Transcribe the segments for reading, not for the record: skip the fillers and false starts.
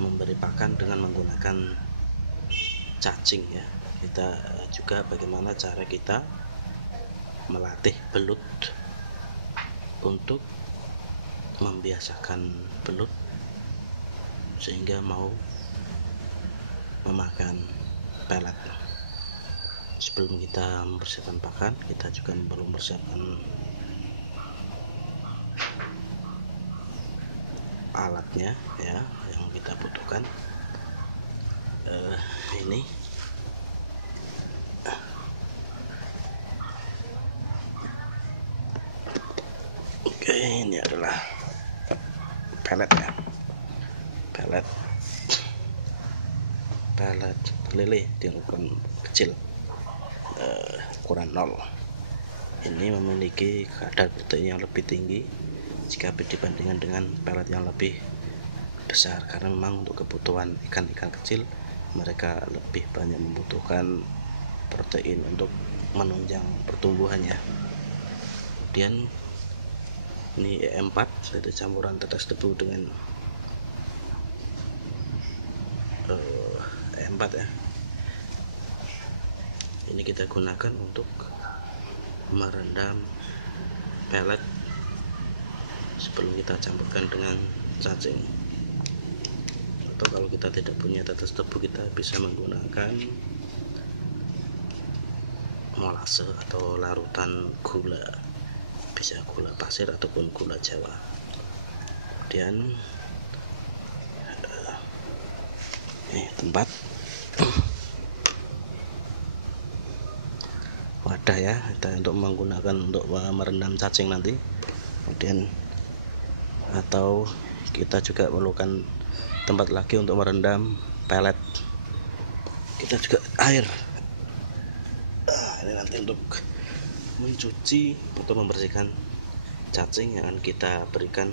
Memberi pakan dengan menggunakan cacing ya. Kita juga bagaimana cara kita melatih belut untuk membiasakan belut sehingga mau memakan pelet. Sebelum kita mempersiapkan pakan, kita juga perlu mempersiapkan alatnya ya yang kita butuhkan. Ini oke, ini adalah pelet ya, pelet lele di ukuran kecil, ukuran 0. Ini memiliki kadar protein yang lebih tinggi jika dibandingkan dengan pelet yang lebih besar, karena memang untuk kebutuhan ikan-ikan kecil mereka lebih banyak membutuhkan protein untuk menunjang pertumbuhannya. Kemudian ini E4, yaitu campuran tetes tebu dengan E4 ya. Ini kita gunakan untuk merendam pelet sebelum kita campurkan dengan cacing. Atau kalau kita tidak punya tetes tebu, kita bisa menggunakan molase atau larutan gula, bisa gula pasir ataupun gula jawa. Kemudian tempat wadah ya, kita untuk menggunakan untuk merendam cacing nanti. Kemudian atau kita juga perlukan tempat lagi untuk merendam pelet. Kita juga air. Ini nanti untuk mencuci atau membersihkan cacing yang akan kita berikan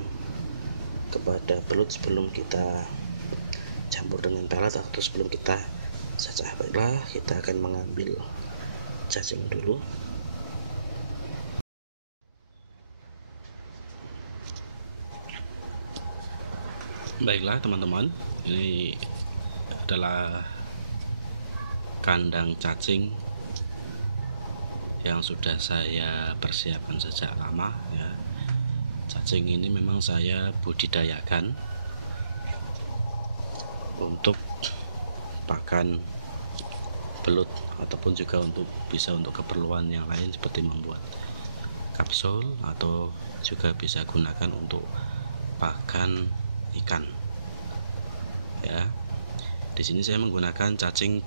kepada belut sebelum kita campur dengan pelet atau sebelum kita cacah. Baiklah, kita akan mengambil cacing dulu. Baiklah teman-teman, ini adalah kandang cacing yang sudah saya persiapkan sejak lama ya. Cacing ini memang saya budidayakan untuk pakan belut ataupun juga bisa untuk keperluan yang lain seperti membuat kapsul, atau juga bisa gunakan untuk pakan ikan ya. Di sini saya menggunakan cacing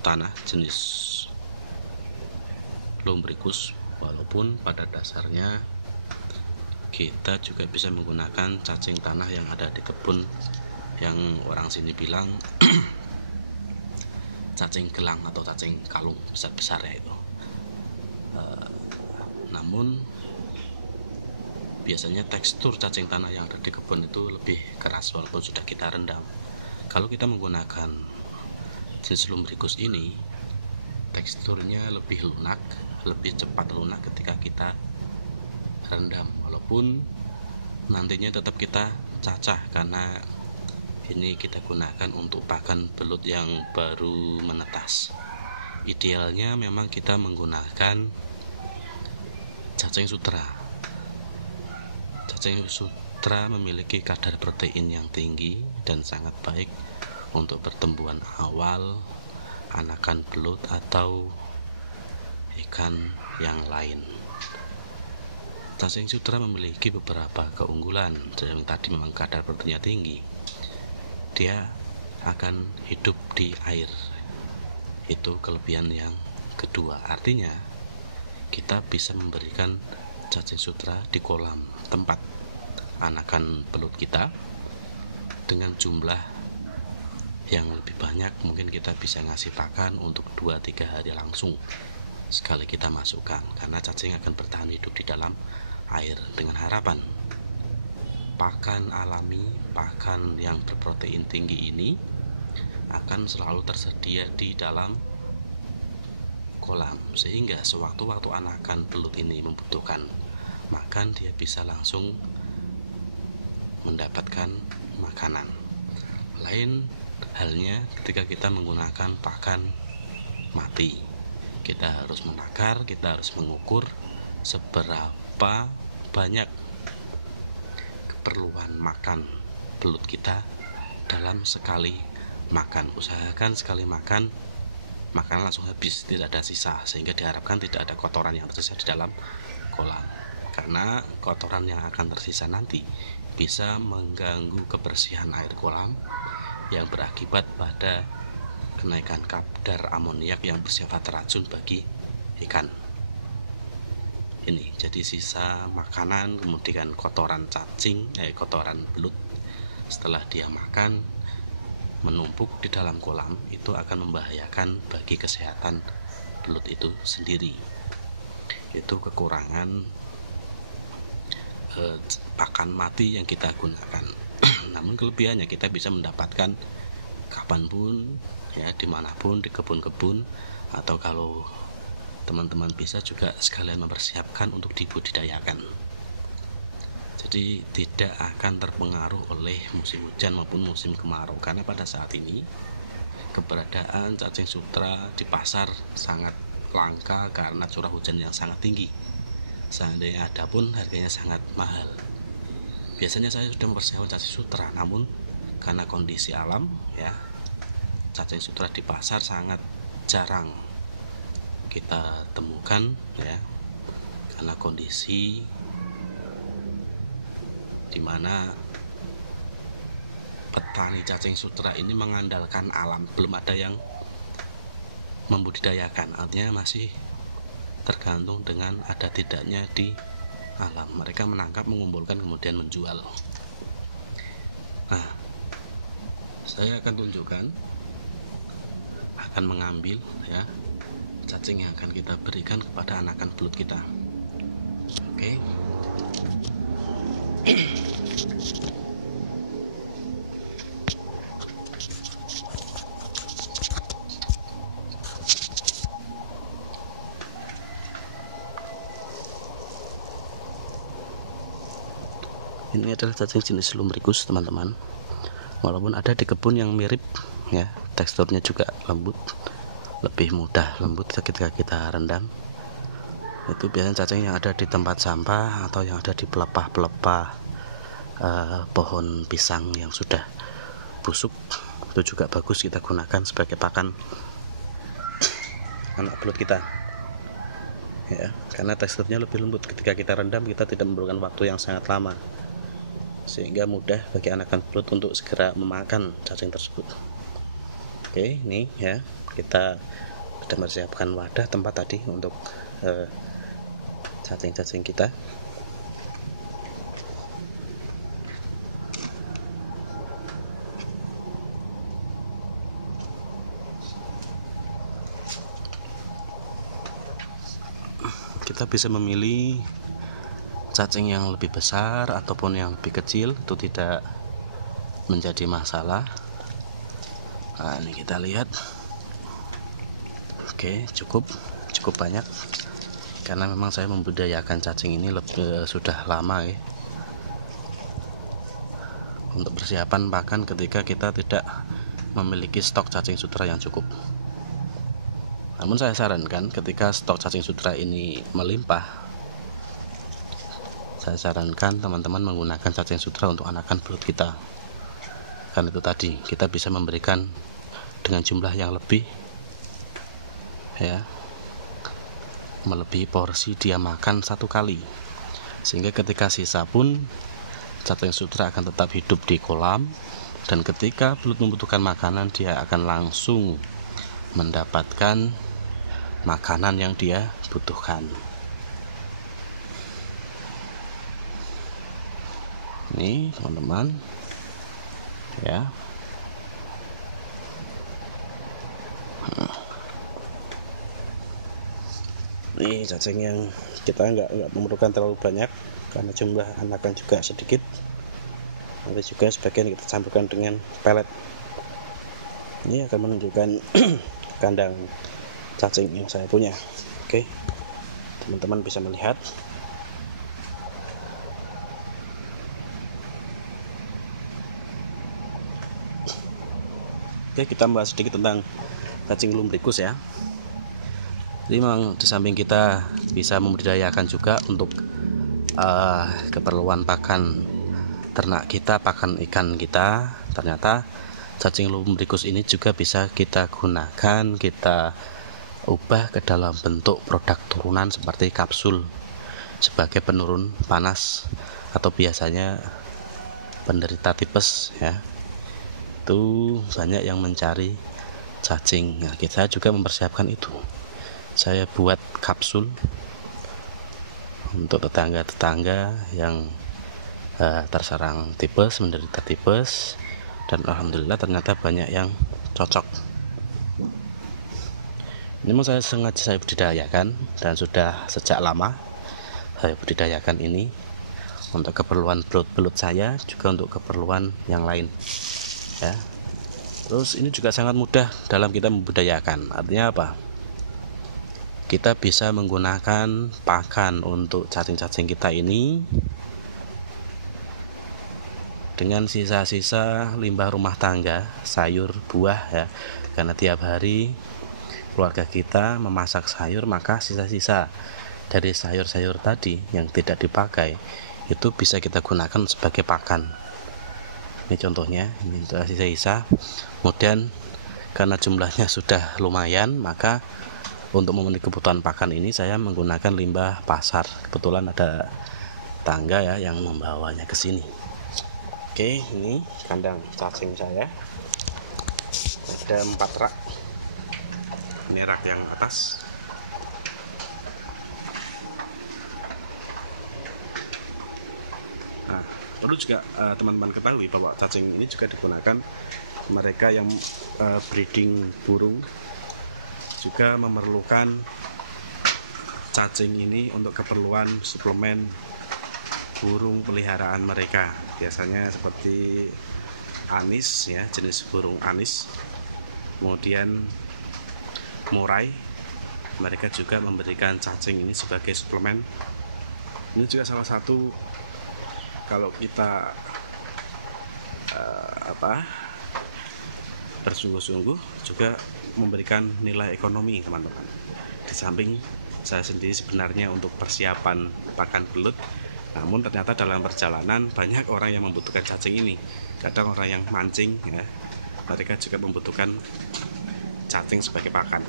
tanah jenis Lumbricus, walaupun pada dasarnya kita juga bisa menggunakan cacing tanah yang ada di kebun, yang orang sini bilang cacing gelang atau cacing kalung besar-besar ya itu. Namun biasanya tekstur cacing tanah yang ada di kebun itu lebih keras walaupun sudah kita rendam. Kalau kita menggunakan jenis Lumbricus ini, teksturnya lebih lunak, lebih cepat lunak ketika kita rendam, walaupun nantinya tetap kita cacah karena ini kita gunakan untuk pakan belut yang baru menetas. Idealnya memang kita menggunakan cacing sutra. Cacing sutra memiliki kadar protein yang tinggi dan sangat baik untuk pertumbuhan awal anakan belut atau ikan yang lain. Cacing sutra memiliki beberapa keunggulan. Yang tadi memang kadar proteinnya tinggi. Dia akan hidup di air. Itu kelebihan yang kedua. Artinya kita bisa memberikan cacing sutra di kolam tempat anakan belut kita dengan jumlah yang lebih banyak. Mungkin kita bisa ngasih pakan untuk 2-3 hari langsung sekali kita masukkan, karena cacing akan bertahan hidup di dalam air dengan harapan pakan alami, pakan yang berprotein tinggi ini akan selalu tersedia di dalam kolam, sehingga sewaktu-waktu anakan belut ini membutuhkan makan, dia bisa langsung mendapatkan makanan. Lain halnya ketika kita menggunakan pakan mati, kita harus menakar, kita harus mengukur seberapa banyak keperluan makan belut kita dalam sekali makan. Usahakan sekali makan, makanan langsung habis, tidak ada sisa, sehingga diharapkan tidak ada kotoran yang tersisa di dalam kolam, karena kotoran yang akan tersisa nanti bisa mengganggu kebersihan air kolam yang berakibat pada kenaikan kadar amoniak yang bersifat racun bagi ikan. Ini jadi sisa makanan, kemudian kotoran cacing, kotoran belut setelah dia makan menumpuk di dalam kolam, itu akan membahayakan bagi kesehatan belut itu sendiri. Itu kekurangan pakan mati yang kita gunakan. Namun kelebihannya kita bisa mendapatkan kapanpun, ya, dimanapun, di kebun-kebun, atau kalau teman-teman bisa juga sekalian mempersiapkan untuk dibudidayakan. Jadi tidak akan terpengaruh oleh musim hujan maupun musim kemarau, karena pada saat ini keberadaan cacing sutra di pasar sangat langka karena curah hujan yang sangat tinggi. Seandainya ada pun harganya sangat mahal. Biasanya saya sudah mempersiapkan cacing sutra, namun karena kondisi alam, ya, cacing sutra di pasar sangat jarang kita temukan, ya, karena kondisi dimana petani cacing sutra ini mengandalkan alam, belum ada yang membudidayakan, artinya masih tergantung dengan ada tidaknya di alam. Mereka menangkap, mengumpulkan, kemudian menjual. Nah, saya akan tunjukkan, akan mengambil, ya, cacing yang akan kita berikan kepada anakan belut kita. Oke. Ini adalah cacing jenis lumricus, teman-teman. Walaupun ada di kebun yang mirip, ya, teksturnya juga lembut, lebih mudah lembut ketika kita rendam. Itu biasanya cacing yang ada di tempat sampah atau yang ada di pelepah-pelepah pohon pisang yang sudah busuk. Itu juga bagus kita gunakan sebagai pakan anak belut kita, ya, karena teksturnya lebih lembut. Ketika kita rendam, kita tidak memerlukan waktu yang sangat lama, sehingga mudah bagi anakan belut untuk segera memakan cacing tersebut. Oke, ini, ya, kita sudah mempersiapkan wadah tempat tadi untuk cacing-cacing kita. Kita bisa memilih cacing yang lebih besar ataupun yang lebih kecil, itu tidak menjadi masalah. Nah, ini kita lihat. Oke, cukup banyak, karena memang saya membudidayakan cacing ini sudah lama, ya, untuk persiapan pakan ketika kita tidak memiliki stok cacing sutra yang cukup. Namun saya sarankan ketika stok cacing sutra ini melimpah, saya sarankan teman-teman menggunakan cacing sutra untuk anakan belut kita. Karena itu tadi, kita bisa memberikan dengan jumlah yang lebih, ya, melebihi porsi dia makan satu kali, sehingga ketika sisa pun cacing sutra akan tetap hidup di kolam, dan ketika belut membutuhkan makanan dia akan langsung mendapatkan makanan yang dia butuhkan. Ini teman-teman ya. Ini cacing yang kita nggak memerlukan terlalu banyak karena jumlah anakan juga sedikit. Nanti juga sebagian kita campurkan dengan pelet. Ini akan menunjukkan kandang cacing yang saya punya. Oke, teman-teman bisa melihat. Oke, kita bahas sedikit tentang cacing lumbricus ya. Jadi memang di samping kita bisa membudidayakan juga untuk keperluan pakan ternak kita, pakan ikan kita, ternyata cacing lumbricus ini juga bisa kita gunakan, kita ubah ke dalam bentuk produk turunan seperti kapsul sebagai penurun panas, atau biasanya penderita tipes ya. Itu banyak yang mencari cacing. Nah, kita juga mempersiapkan itu. Saya buat kapsul untuk tetangga-tetangga yang terserang tipes, menderita tipes, dan alhamdulillah ternyata banyak yang cocok. Ini memang saya budidayakan, dan sudah sejak lama saya budidayakan ini untuk keperluan belut-belut saya, juga untuk keperluan yang lain ya. Terus ini juga sangat mudah dalam kita membudidayakan. Artinya apa? Kita bisa menggunakan pakan untuk cacing-cacing kita ini dengan sisa-sisa limbah rumah tangga, sayur, buah ya. Karena tiap hari keluarga kita memasak sayur, maka sisa-sisa dari sayur-sayur tadi yang tidak dipakai itu bisa kita gunakan sebagai pakan. Ini contohnya, ini sisa-sisa. Kemudian karena jumlahnya sudah lumayan, maka untuk memenuhi kebutuhan pakan ini saya menggunakan limbah pasar. Kebetulan ada tangga ya yang membawanya ke sini. Oke, ini kandang cacing saya. Ada 4 rak. Ini rak yang atas. Nah, perlu juga teman-teman ketahui bahwa cacing ini juga digunakan mereka yang breeding burung, juga memerlukan cacing ini untuk keperluan suplemen burung peliharaan mereka, biasanya seperti anis ya, jenis burung anis, kemudian murai. Mereka juga memberikan cacing ini sebagai suplemen. Ini juga salah satu, kalau kita bersungguh-sungguh, juga memberikan nilai ekonomi teman-teman. Di samping saya sendiri sebenarnya untuk persiapan pakan belut, namun ternyata dalam perjalanan banyak orang yang membutuhkan cacing ini. Kadang orang yang mancing ya, mereka juga membutuhkan cacing sebagai pakan.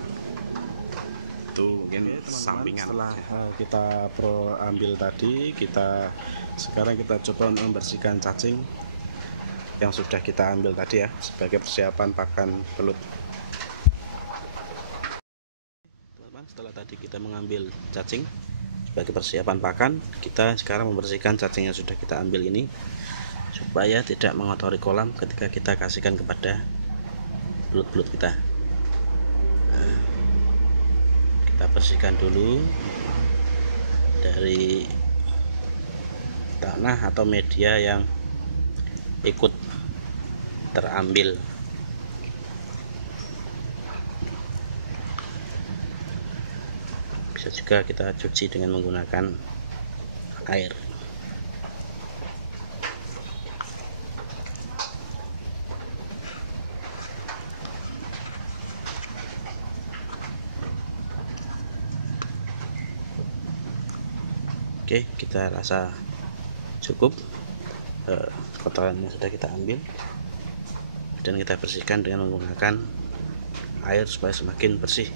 Itu mungkin sampingan. Setelah kita ambil tadi, sekarang kita coba membersihkan cacing yang sudah kita ambil tadi ya, sebagai persiapan pakan belut. Teman-teman, setelah tadi kita mengambil cacing sebagai persiapan pakan, kita sekarang membersihkan cacing yang sudah kita ambil ini supaya tidak mengotori kolam ketika kita kasihkan kepada belut-belut kita. Nah, kita bersihkan dulu dari tanah atau media yang ikut terambil. Bisa juga kita cuci dengan menggunakan air. Oke, kita rasa cukup. Kotorannya sudah kita ambil dan kita bersihkan dengan menggunakan air supaya semakin bersih.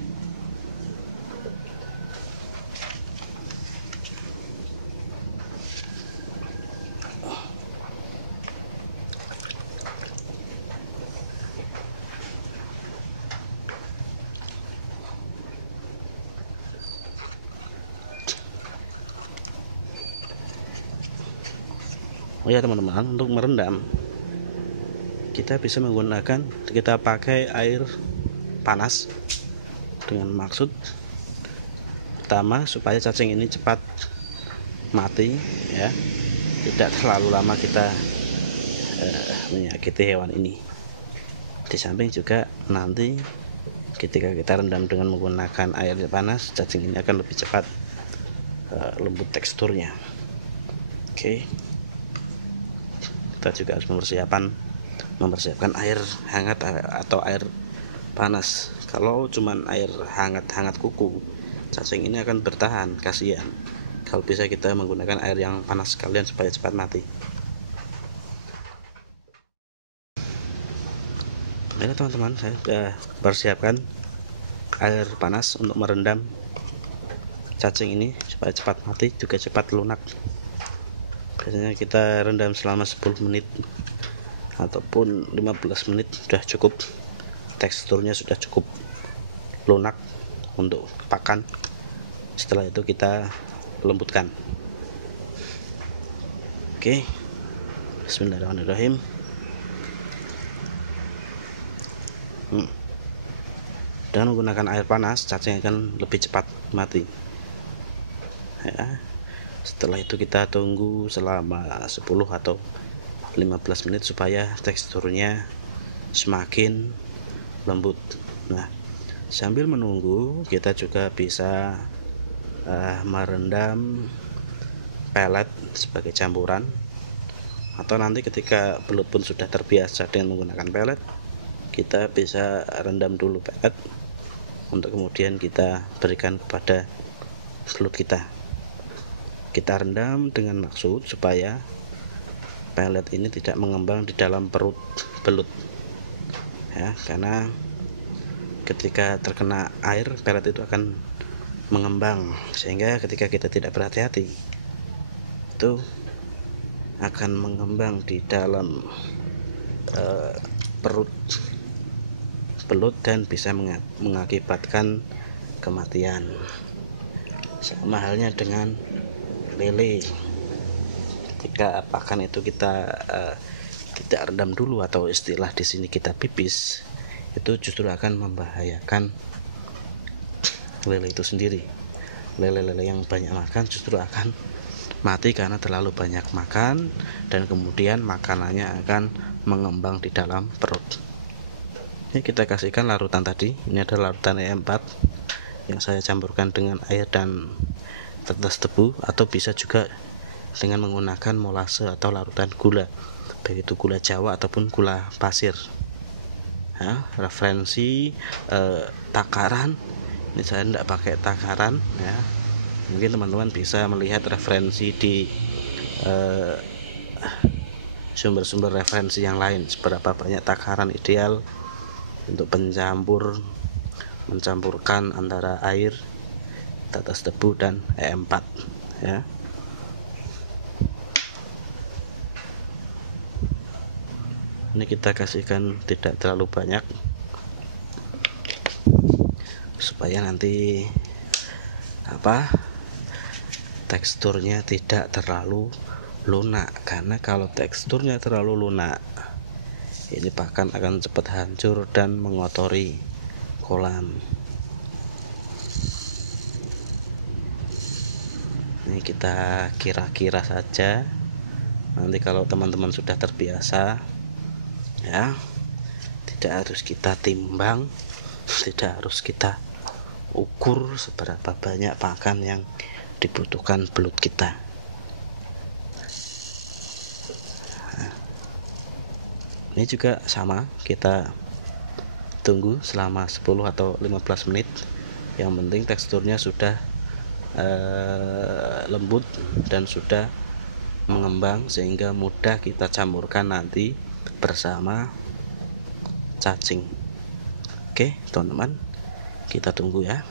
Oh ya teman-teman, untuk merendam kita bisa menggunakan, kita pakai air panas dengan maksud pertama supaya cacing ini cepat mati ya, tidak terlalu lama kita menyakiti hewan ini. Di samping juga nanti ketika kita rendam dengan menggunakan air panas, cacing ini akan lebih cepat lembut teksturnya. Oke, kita juga harus mempersiapkan air hangat atau air panas. Kalau cuman air hangat kuku, cacing ini akan bertahan, kasihan. Kalau bisa kita menggunakan air yang panas sekalian supaya cepat mati. Baiklah teman-teman, saya sudah persiapkan air panas untuk merendam cacing ini supaya cepat mati juga cepat lunak. Biasanya kita rendam selama 10 menit ataupun 15 menit sudah cukup, teksturnya sudah cukup lunak untuk pakan. Setelah itu kita lembutkan. Oke, bismillahirrahmanirrahim. Dengan menggunakan air panas, cacing akan lebih cepat mati ya. Setelah itu kita tunggu selama 10 atau 15 menit supaya teksturnya semakin lembut. Nah, sambil menunggu kita juga bisa merendam pelet sebagai campuran, atau nanti ketika belut pun sudah terbiasa dengan menggunakan pelet, kita bisa rendam dulu pelet untuk kemudian kita berikan kepada belut kita. Kita rendam dengan maksud supaya pelet ini tidak mengembang di dalam perut belut ya, karena ketika terkena air pelet itu akan mengembang, sehingga ketika kita tidak berhati-hati itu akan mengembang di dalam perut belut dan bisa mengakibatkan kematian. Sama halnya dengan lele, ketika pakan itu kita tidak rendam dulu atau istilah di sini kita pipis, itu justru akan membahayakan lele itu sendiri. Lele-lele yang banyak makan justru akan mati karena terlalu banyak makan, dan kemudian makanannya akan mengembang di dalam perut. Ini kita kasihkan larutan tadi, ini adalah larutan E4 yang saya campurkan dengan air dan tetes tebu, atau bisa juga dengan menggunakan molase atau larutan gula, baik itu gula Jawa ataupun gula pasir ya. Referensi takaran ini saya tidak pakai takaran ya, mungkin teman-teman bisa melihat referensi di sumber-sumber referensi yang lain, seberapa banyak takaran ideal untuk mencampurkan antara air, tetes tebu dan E4 ya. Ini kita kasihkan tidak terlalu banyak supaya nanti teksturnya tidak terlalu lunak, karena kalau teksturnya terlalu lunak ini pakan akan cepat hancur dan mengotori kolam. Ini kita kira-kira saja, nanti kalau teman-teman sudah terbiasa ya, tidak harus kita timbang, tidak harus kita ukur seberapa banyak pakan yang dibutuhkan belut kita. Nah, ini juga sama, kita tunggu selama 10 atau 15 menit. Yang penting teksturnya sudah lembut dan sudah mengembang sehingga mudah kita campurkan nanti bersama cacing. Oke teman-teman, kita tunggu ya.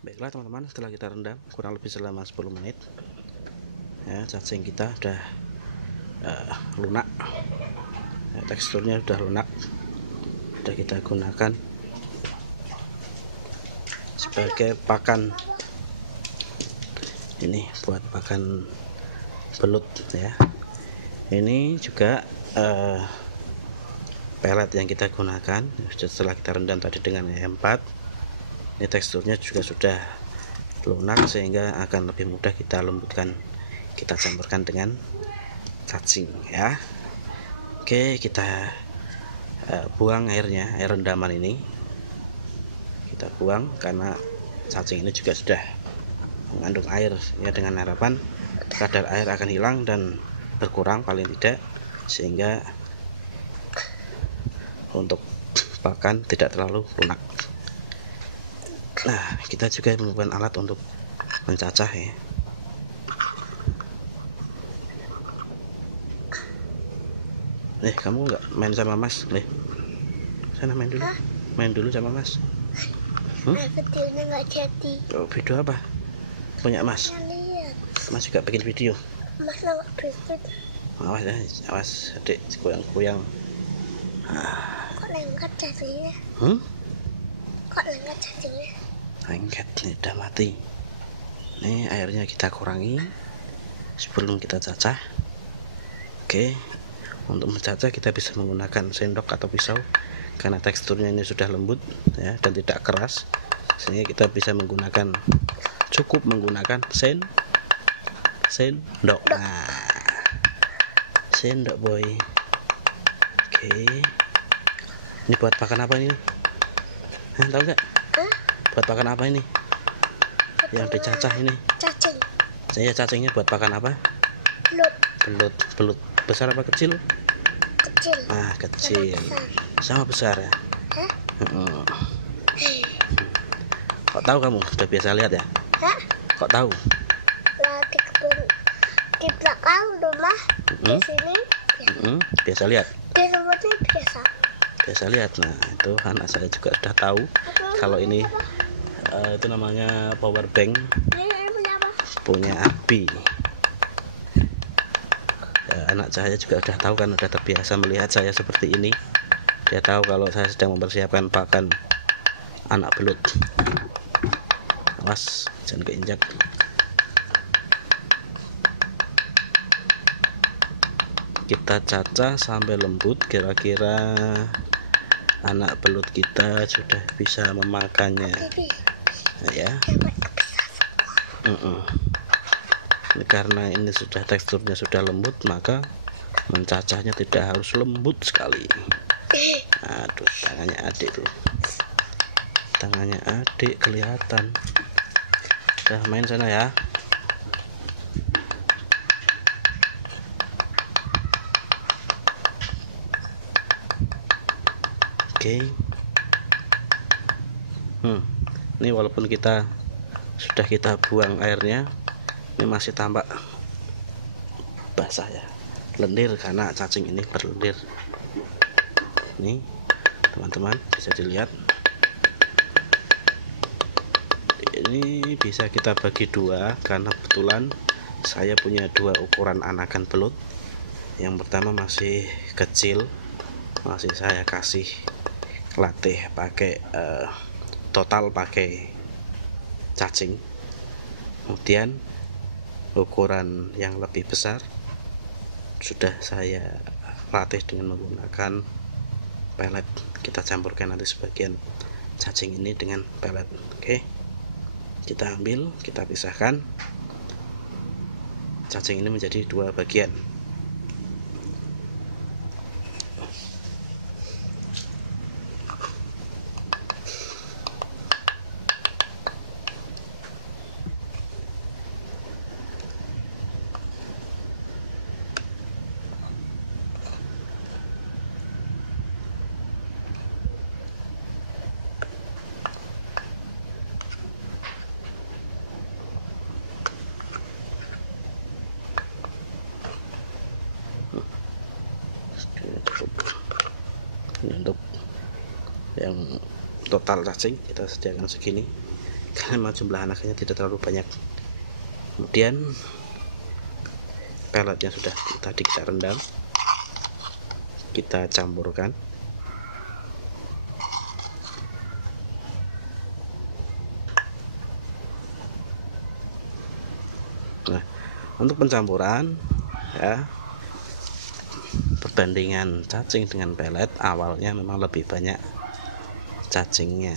Baiklah teman-teman, setelah kita rendam kurang lebih selama 10 menit ya, cacing kita sudah lunak ya, teksturnya sudah lunak, sudah kita gunakan sebagai pakan, ini buat pakan belut ya. Ini juga pelet yang kita gunakan setelah kita rendam tadi dengan E4. Ini teksturnya juga sudah lunak sehingga akan lebih mudah kita lembutkan, kita campurkan dengan cacing ya. Oke, kita buang airnya, air rendaman ini kita buang karena cacing ini juga sudah mengandung air ya, dengan harapan kadar air akan hilang dan berkurang paling tidak, sehingga untuk pakan tidak terlalu lunak. Nah, kita juga memerlukan alat untuk mencacah ya. Kamu nggak main sama Mas? Sana main dulu. Main dulu sama Mas. Videonya nggak jadi. Oh, video apa? Punya Mas? Mas juga bikin video. Mas nggak bikin. Awas ya, awas adik goyang-goyang. Kok lengket cacingnya? Kok lengket cacingnya? Lengket nih, udah mati. Nih airnya kita kurangi sebelum kita cacah. Oke, untuk mencacah kita bisa menggunakan sendok atau pisau karena teksturnya ini sudah lembut ya dan tidak keras, sehingga kita bisa cukup menggunakan sendok. Nah, sendok boy. Oke, ini buat pakan apa ini? Tahu nggak? Buat pakan apa ini? Yang dicacah ini? Cacing. Saya cacingnya buat pakan apa? Belut. Besar apa kecil? Kecil. Ah, kecil. Sama besar ya? Kok tahu kamu? Sudah biasa lihat ya? Kok tahu? Lah di kebun, di belakang rumah, di sini. Biasa lihat. Di rumah ini Biasa lihat. Nah, itu anak saya juga sudah tahu kalau ini itu namanya power bank punya Abi. Anak saya juga sudah tahu kan, sudah terbiasa melihat saya seperti ini. Dia tahu kalau saya sedang mempersiapkan pakan anak belut. Awas, jangan keinjak. Kita cacah sampai lembut, kira-kira anak belut kita sudah bisa memakannya ya. Karena ini sudah teksturnya sudah lembut, maka mencacahnya tidak harus lembut sekali. Aduh, tangannya adik tuh, tangannya adik kelihatan. Udah main sana ya. Oke. Ini walaupun sudah kita buang airnya, ini masih tampak basah ya, lendir karena cacing ini berlendir. Ini teman-teman bisa dilihat, ini bisa kita bagi dua karena kebetulan saya punya dua ukuran anakan belut. Yang pertama masih kecil, masih saya kasih latih pakai total pakai cacing. Kemudian ukuran yang lebih besar sudah saya latih dengan menggunakan pelet. Kita campurkan nanti sebagian cacing ini dengan pelet. Oke, kita ambil, kita pisahkan cacing ini menjadi dua bagian. Ini untuk yang total cacing kita sediakan segini karena jumlah anaknya tidak terlalu banyak. Kemudian pelet yang sudah tadi kita rendam kita campurkan. Nah, untuk pencampuran ya, perbandingan cacing dengan pelet, awalnya memang lebih banyak cacingnya.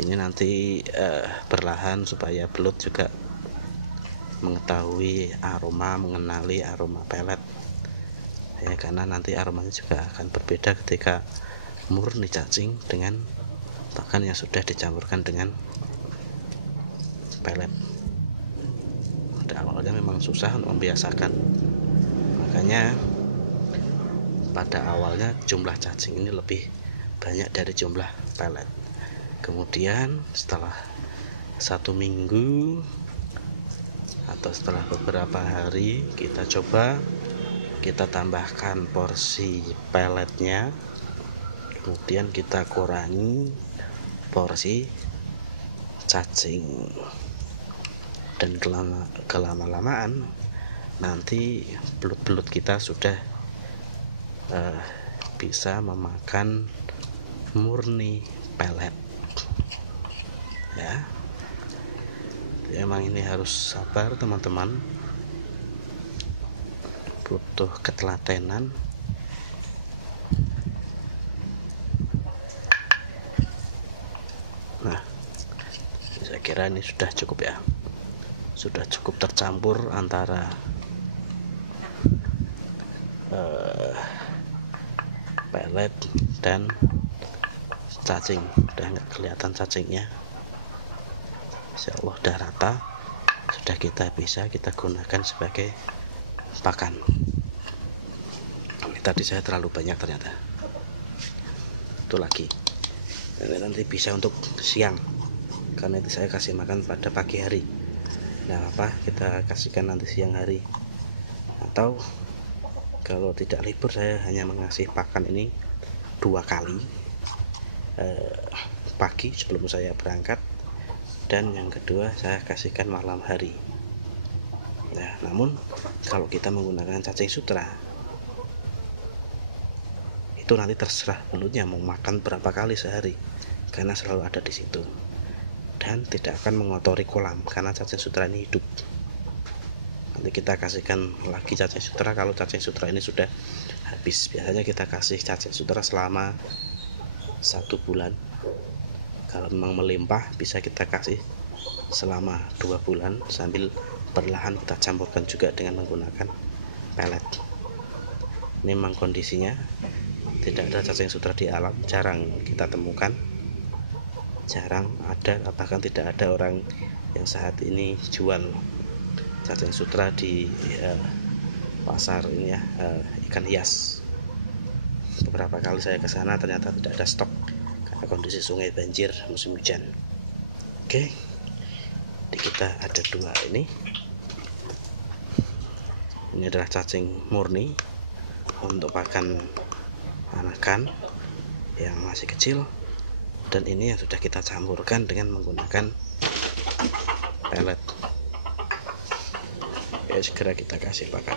Ini nanti perlahan supaya belut juga mengetahui aroma, mengenali aroma pelet ya, karena nanti aromanya juga akan berbeda ketika murni cacing dengan pakan yang sudah dicampurkan dengan pelet. Pada awalnya memang susah untuk membiasakan, makanya pada awalnya jumlah cacing ini lebih banyak dari jumlah pelet. Kemudian setelah 1 minggu atau setelah beberapa hari, kita coba kita tambahkan porsi peletnya, kemudian kita kurangi porsi cacing, dan kelama-lamaan nanti belut-belut kita sudah bisa memakan murni pelet ya. Emang ini harus sabar teman-teman, butuh ketelatenan. Nah, saya kira ini sudah cukup ya, sudah cukup tercampur antara pelet dan cacing. Udah nggak kelihatan cacingnya, insya Allah udah rata, sudah bisa kita gunakan sebagai pakan. Ini tadi saya terlalu banyak ternyata, itu lagi. Ini nanti bisa untuk siang, karena itu saya kasih makan pada pagi hari. Nah, kita kasihkan nanti siang hari, atau kalau tidak libur saya hanya mengasih pakan ini 2 kali, pagi sebelum saya berangkat, dan yang kedua saya kasihkan malam hari. Nah, namun kalau kita menggunakan cacing sutra, itu nanti terserah belutnya mau makan berapa kali sehari, karena selalu ada di situ dan tidak akan mengotori kolam, karena cacing sutra ini hidup. Nanti kita kasihkan lagi cacing sutra kalau cacing sutra ini sudah habis. Biasanya kita kasih cacing sutra selama 1 bulan. Kalau memang melimpah bisa kita kasih selama 2 bulan, sambil perlahan kita campurkan juga dengan menggunakan pelet. Ini memang kondisinya tidak ada cacing sutra di alam, jarang kita temukan, jarang ada, bahkan tidak ada orang yang saat ini jual cacing sutra di pasar ini ya, ikan hias. Beberapa kali saya ke sana ternyata tidak ada stok karena kondisi sungai banjir musim hujan. Oke, jadi kita ada 2 ini. Ini adalah cacing murni untuk pakan anakan yang masih kecil, dan ini yang sudah kita campurkan dengan menggunakan pelet. Ya, segera kita kasih pakan.